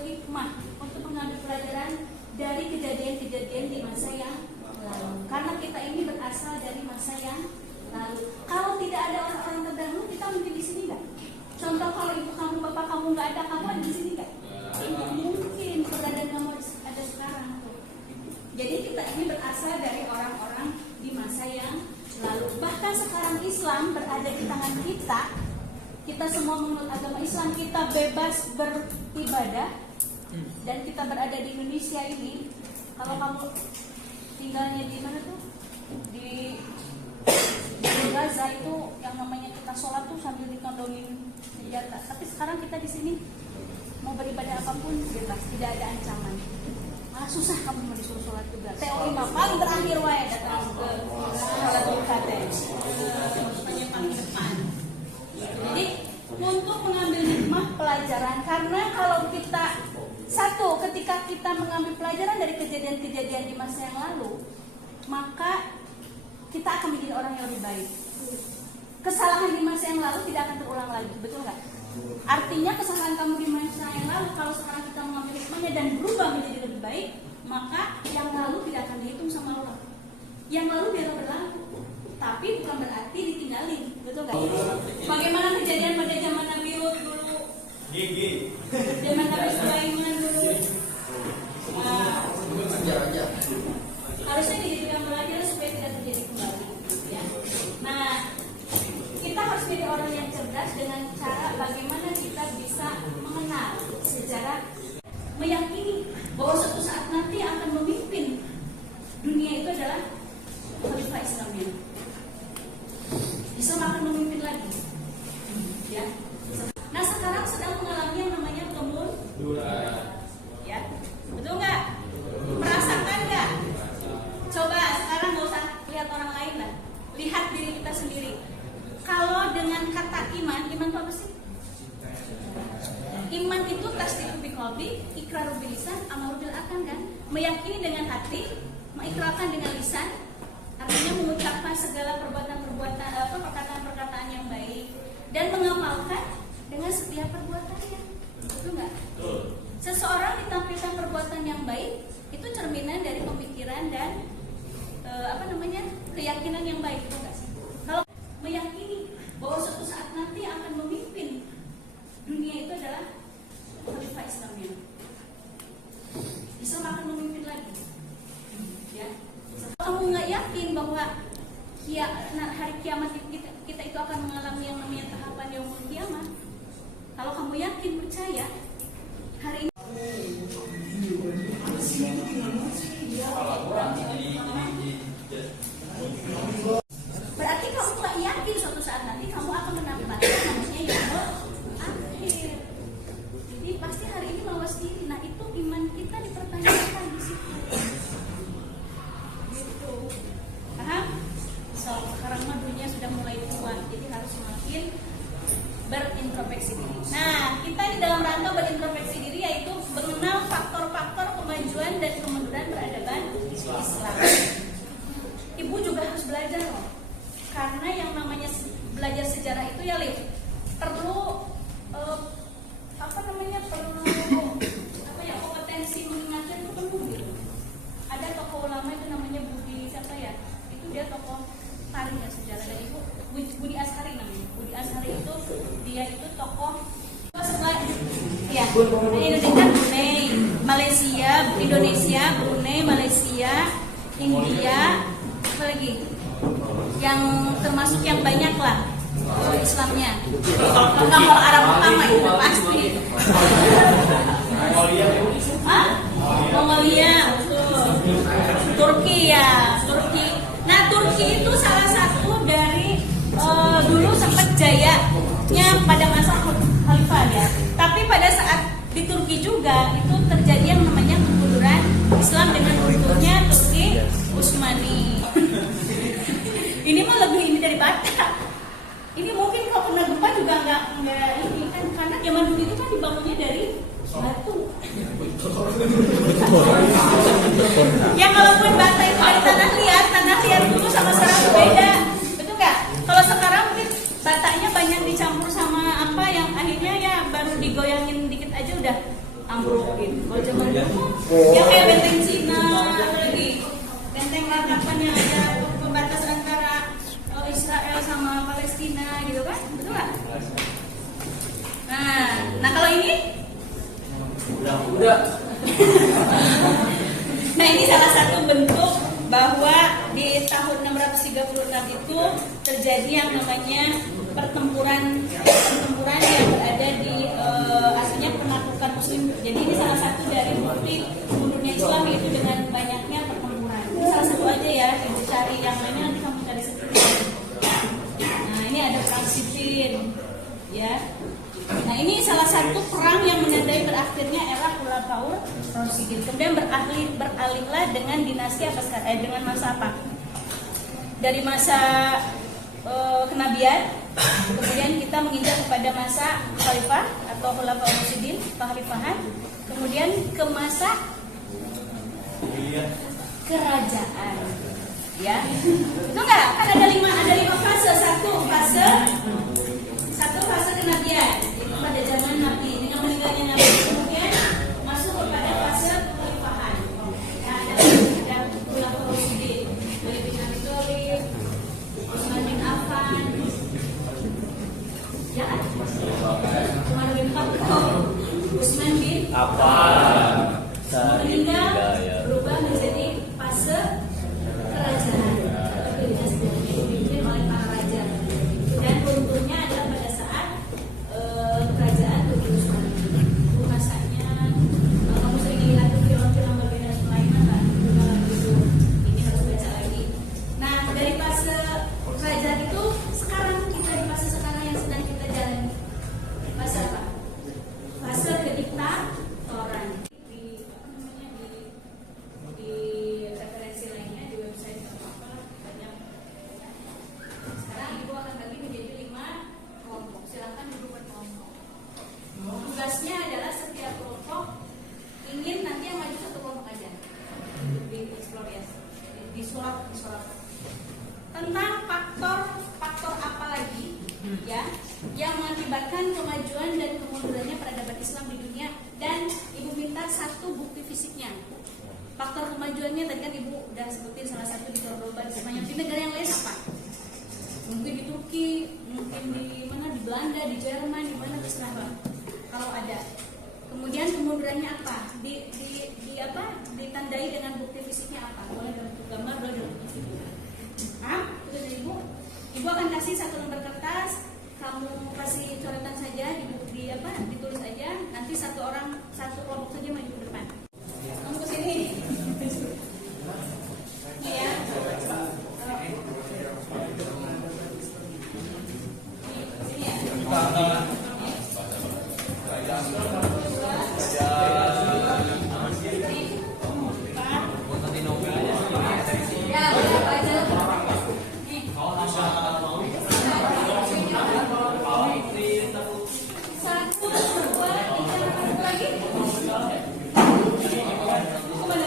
hikmah, untuk mengambil pelajaran dari kejadian-kejadian di masa yang lalu. Karena kita ini berasal dari masa yang lalu. Kalau tidak ada orang-orang terdahulu, kita mungkin di sini nggak? Contoh, kalau ibu kamu, bapak kamu nggak ada, kamu ada di sini nggak? Tidak mungkin keberadaan kamu ada sekarang. Jadi kita ini berasal dari orang-orang di masa yang lalu. Bahkan sekarang Islam berada di tangan kita. Kita semua menurut agama Islam, kita bebas beribadah. Dan kita berada di Indonesia ini. Kalau kamu tinggalnya di mana tuh? Di Gaza itu yang namanya kita sholat tuh sambil ditodongin senjata. Tapi sekarang kita di sini mau beribadah apapun bebas, tidak ada ancaman. Malah susah kamu mau disuruh sholat juga. Teori mah paling terakhir wae datang ke sholat UKT. Maksudnya paling depan. Jadi untuk mengambil hikmah pelajaran, karena kalau kita ketika kita mengambil pelajaran dari kejadian-kejadian di masa yang lalu, maka kita akan menjadi orang yang lebih baik. Kesalahan di masa yang lalu tidak akan terulang lagi, betul nggak? Artinya kesalahan kamu di masa yang lalu, kalau sekarang kita mengambil hikmahnya dan berubah menjadi lebih baik, maka yang lalu tidak akan dihitung sama Allah. Yang lalu biar berlalu, tapi bukan berarti ditinggalin, betul nggak? Bagaimana kejadian pada zaman Nabi Lut dulu? Zaman Nabi Sulaiman dulu. Harusnya dijadikan pelajaran supaya tidak terjadi kembali. Ya. Nah, kita harus menjadi orang yang cerdas dengan cara bagaimana kita bisa mengenal sejarah, meyakini bahwa suatu saat nanti akan memimpin dunia itu adalah khalifah Islamnya. Islam akan memimpin lagi. Ya. Nah, sekarang sedang mengalami yang namanya kemunduran. Ya, betul nggak? Merasakan nggak? Coba sekarang nggak usah lihat orang lain lah, lihat diri kita sendiri. Kalau dengan kata iman itu apa sih? Iman itu tasdiqu biqalbi, iqraru bilisan, amalu bil arkan, kan? Meyakini dengan hati, mengikrarkan dengan lisan, artinya mengucapkan segala perbuatan-perbuatan, perkataan-perkataan yang baik, dan mengamalkan dengan setiap perbuatannya. Betul nggak? Seseorang ditampilkan perbuatan yang baik itu cerminan dari pemikiran dan keyakinan yang baik, betul nggak sih? Kalau meyakini bahwa suatu saat nanti akan memimpin dunia itu adalah khalifah Islamnya, Islam akan memimpin lagi. Ya, kalau kamu nggak yakin bahwa hari kiamat kita itu akan mengalami yang namanya tahapan yaumul kiamat, kalau kamu yakin, percaya, hari ini berarti kamu nggak yakin suatu saat nanti kamu akan menampakkan manusia yaumul akhir. Jadi pasti hari ini mawas diri. Nah, itu iman kita dipertanyakan di situ. Gitu. Paham? Sekarang mah dunia sudah mulai tua, jadi harus semakin berintrospeksi diri. Nah, kita di dalam rangka berintrospeksi diri yaitu mengenal faktor-faktor kemajuan dan kemunduran peradaban Islam. Ibu juga harus belajar loh, karena yang namanya belajar sejarah itu ya perlu kompetensi mengingatkan itu penuh gitu. Ada tokoh ulama itu namanya Budi siapa ya? Itu dia tokoh tarik ya sejarah dari Ibu Budi Ashari namanya. Budi Ashari itu dia itu tokoh setelah ya Indonesia, Brunei, Malaysia, Indonesia, Brunei, Malaysia, India, apa lagi? Yang termasuk yang banyak lah Islamnya. Kalau Arab pertama itu pasti. Mongolia, Turki ya, Turki. Nah, Turki itu salah satu dari dulu sempat jayanya pada masa khalifah ya. Tapi pada saat di Turki juga itu terjadi yang namanya kemunduran Islam dengan runtuhnya Turki Utsmani. Ini mah lebih ini dari Batak. Ini mungkin kalau kena gempa juga nggak ini kan, karena zaman dulu itu kan dibangunnya dari batu. Ya kalaupun bata itu dari tanah liat dulu sama sekarang beda, betul nggak? Kalau sekarang mungkin batanya banyak dicampur sama apa yang akhirnya ya baru digoyangin dikit aja udah ambrokin. Kalau zaman dulu ya kayak benteng Cina, ada lagi benteng Ratapan yang ada pembatas antara Israel sama Palestina gitu kan, betul nggak? Nah kalau ini udah. Nah ini salah satu bentuk bahwa di tahun 636 itu terjadi yang namanya pertempuran yang berada di aslinya penaklukan Muslim. Jadi ini salah satu dari bukti mundurnya Islam, yaitu dengan banyaknya pertempuran. Ini salah satu aja ya, yang dicari, yang lainnya nanti kamu cari sendiri. Nah ini ada perang Siffin, ya. Nah ini salah satu perang yang menandai berakhirnya era Khulafaur Rasyidin. Kemudian beralihlah dengan dinasti apa sekarang? Dengan masa apa? Dari masa kenabian, kemudian kita menginjak kepada masa khalifah atau Khulafaur Rasyidin, kekhalifahan, kemudian ke masa kerajaan. Ya, itu enggak? Kan ada lima fase. Satu fase kenabian, itu pada zaman Nabi, dengan meninggalnya Nabi, kemudian masuk kepada fase kekhalifahan. Ya, ada Khulafaur Rasyidin, Ali bin Abi Thalib, Utsman bin Affan, ya, Umar bin Khattab, Utsman bin Affan. Meninggal berubah menjadi fase kerajaan. Dipimpin oleh para raja. Dan untungnya adalah pada saat kerajaan Turki Utsmani. Itu masanya kamu sering lihat film-film berbeda Sulaiman kan? Ini harus baca lagi. Nah dari fase kerajaan itu sekarang kita di fase sekarang yang sedang kita jalani. Fase apa? Fase kediktatoran. Di referensi lainnya di website apa banyak. Sekarang ibu akan bagi menjadi 5 kelompok. Silakan ibu berkelompok. Tugasnya adalah setiap kelompok ingin nanti yang maju satu kelompok aja di explore ya, di surat tentang faktor apa lagi ya yang mengakibatkan kemajuan dan kemundurannya peradaban Islam di dunia, dan ibu minta satu bukti fisiknya. Faktor kemajuannya tadi kan ibu udah sebutin salah satu di Cordoba, di Spanyol. Di negara yang lain apa? Mungkin di Turki, mungkin di mana, di Belanda, di Jerman, di mana terserah Bang. Kalau ada. Kemudian kemundurannya apa? Di apa? Ditandai dengan bukti fisiknya apa? Boleh dalam bentuk gambar, boleh dalam bentuk video. Itu dari ibu. Ibu akan kasih satu lembar kertas, kamu kasih coretan saja di apa? Ditulis aja. Nanti satu kelompok saja maju ke depan. Kamu ke sini. Ya.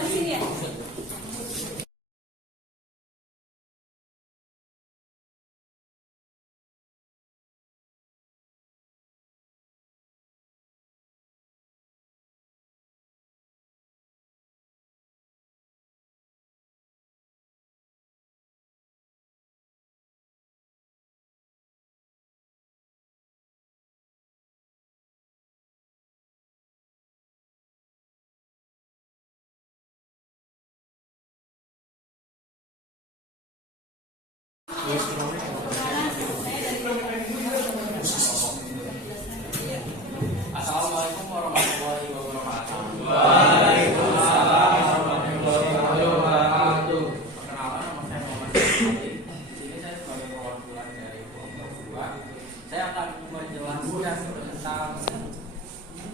Sini ya. Assalamualaikum warahmatullahi wabarakatuh. Waalaikumsalam warahmatullahi wabarakatuh. Perkenalkan, nama saya Muhammad Adi. Di sini saya sebagai perwakilan dari kelompok 2. Saya akan menjelaskan tentang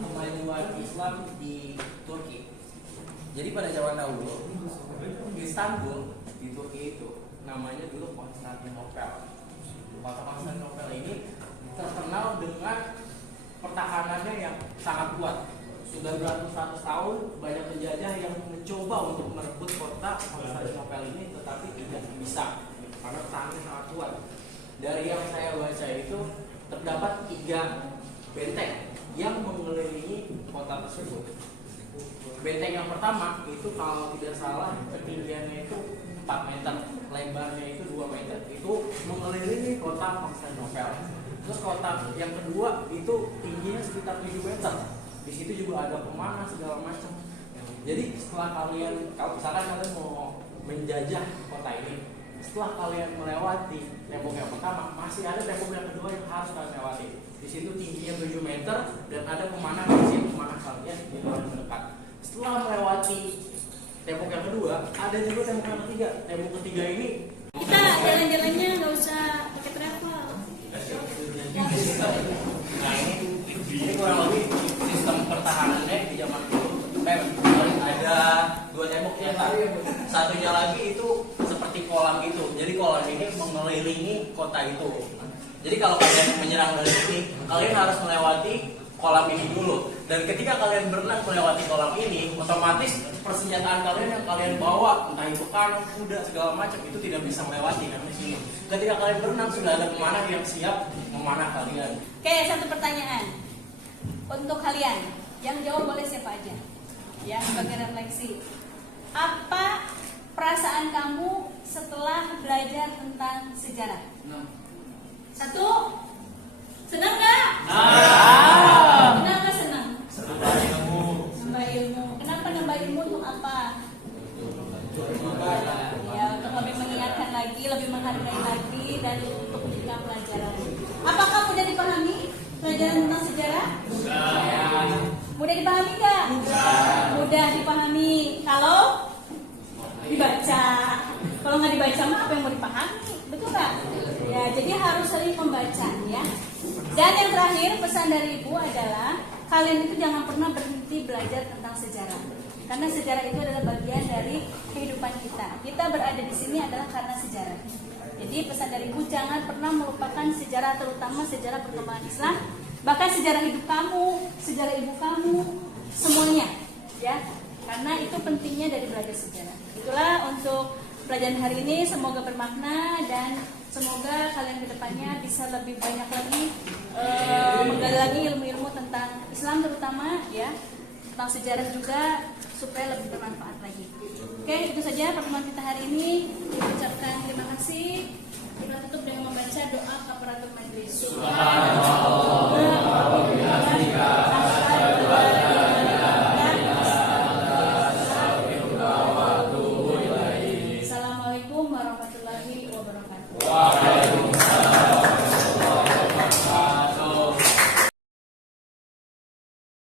kemajuan Islam di Turki. Jadi pada zaman dahulu, Istanbul di Turki itu namanya dulu Konstantinopel. Kota Konstantinopel ini terkenal dengan pertahanannya yang sangat kuat. Sudah beratus-ratus tahun banyak penjajah yang mencoba untuk merebut kota Konstantinopel ini, tetapi tidak bisa karena pertahanannya sangat kuat. Dari yang saya baca itu terdapat 3 benteng yang mengelilingi kota tersebut. Benteng yang pertama itu kalau tidak salah ketinggiannya itu 4 meter, lebarnya itu 2 meter. Itu mengelilingi kota Konstantinopel. Terus kota yang kedua itu tingginya sekitar 7 meter. Di situ juga ada pemanah segala macam. Jadi setelah kalian, kalau misalkan kalian mau menjajah kota ini, setelah kalian melewati tembok yang pertama, masih ada tembok yang kedua yang harus kalian lewati. Di situ tingginya 7 meter dan ada pemanah di sini, pemanah kalian yang paling mendekat. Setelah melewati tembok yang kedua, ada juga tembok yang ketiga. Tembok ketiga ini Kita jalan-jalannya nggak usah pakai travel. nah ini kurang lebih sistem pertahanannya di zaman dulu. Ada 2 tembok ya Pak. Satunya lagi itu seperti kolam gitu. Jadi kolam ini mengelilingi kota itu. Jadi kalau kalian menyerang dari sini, kalian harus melewati kolam ini dulu. Dan ketika kalian berenang melewati kolam ini, otomatis persenjataan kalian yang kalian bawa, entah itu kanang, kuda, segala macam, itu tidak bisa melewati kan di sini. Ketika kalian berenang sudah ada pemanah yang siap memanah kalian. Oke, satu pertanyaan untuk kalian. Yang jawab boleh siapa aja. Ya, sebagai refleksi. Apa perasaan kamu setelah belajar tentang sejarah? Satu, senang nggak? Kenapa senang? Nambah ilmu. Kenapa nambah ilmu untuk apa? Ya, untuk lebih mengingatkan lagi, lebih menghargai lagi, dan untuk menjadikan pelajaran. Apakah mudah dipahami pelajaran tentang sejarah? Mudah dipahami nggak? Mudah dipahami. Kalau dibaca. Kalau nggak dibaca mah apa yang mau dipahami? Betul nggak? Ya, jadi harus sering membaca ya. Dan yang terakhir pesan dari Ibu adalah kalian itu jangan pernah berhenti belajar tentang sejarah. Karena sejarah itu adalah bagian dari kehidupan kita. Kita berada di sini adalah karena sejarah. Jadi pesan dari Ibu, jangan pernah melupakan sejarah, terutama sejarah perkembangan Islam, bahkan sejarah hidup kamu, sejarah ibu kamu, semuanya ya. Karena itu pentingnya dari belajar sejarah. Itulah untuk pelajaran hari ini, semoga bermakna dan semoga kalian kedepannya bisa lebih banyak lagi menggali lagi ilmu-ilmu tentang Islam terutama ya, tentang sejarah juga supaya lebih bermanfaat lagi. Oke, itu saja pertemuan kita hari ini. Kita ucapkan terima kasih. Kita tutup dengan membaca doa kafaratul majelis. Subhanallah.